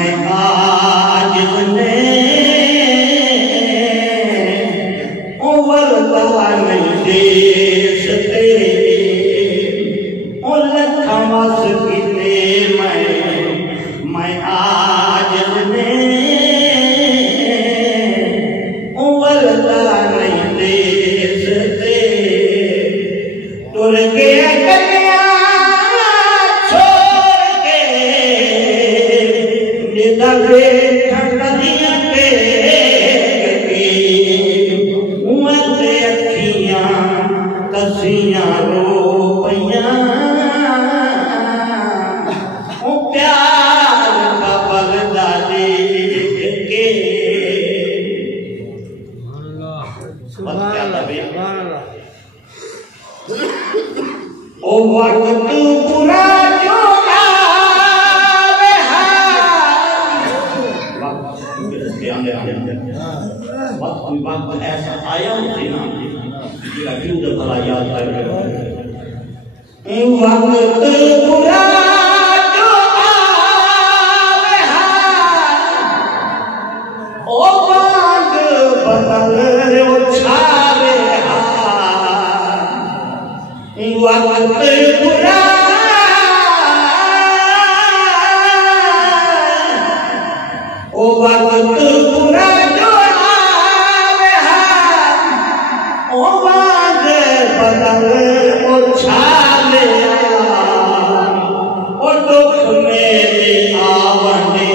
मैं आज वक्त बुरा जो आवे वक्त ऐसा आया तेरा क्यों भला याद कर वक्त बुरा जो आवे ओ बाग बदल उछावे वक्त बुरा ओ वक्त बुरा जो आवे ओ बाग बदल उछावे ओ दुख मेरे आवने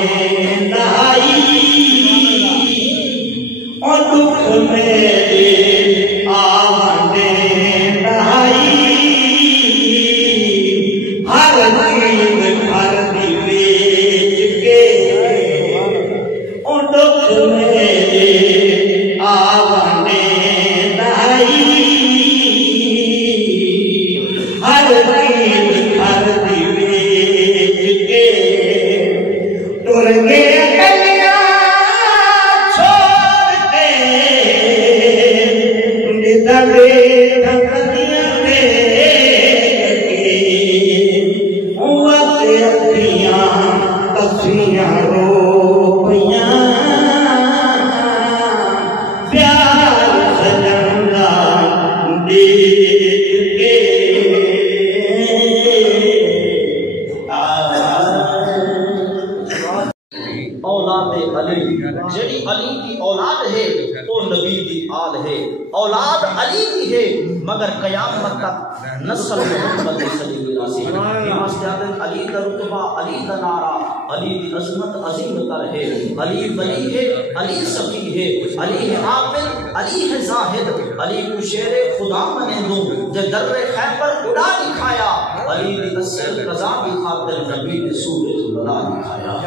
नहाई ओ दुख मेरे आवने नहाई हर चीज घर दी बेच के ओ दुख मेरे आवने नहाई हर चीज घर दी बेच के टुर गए गलियां छोड़ के निदरे धकदियां कसियां रोपियां प्यार सजंदा देख के औलाद अली जेड़ी अली की औलाद है वो नबी की आल है औलाद अली की है मगर कयामत तक नस्ल मोहम्मद सल्लल्लाहु अलैहि वसल्लम अली का रुतबा अली का नारा अली की अजमत अजीम तर है अली वली है अली सफी है अली है आकिल अली है जाहिद अली को शेर खुदा मने दो जे दर्रे खैबर उड़ा दिखाया अली की असल रजा की खातिर नबी ने सूरत उड़ा दिखाया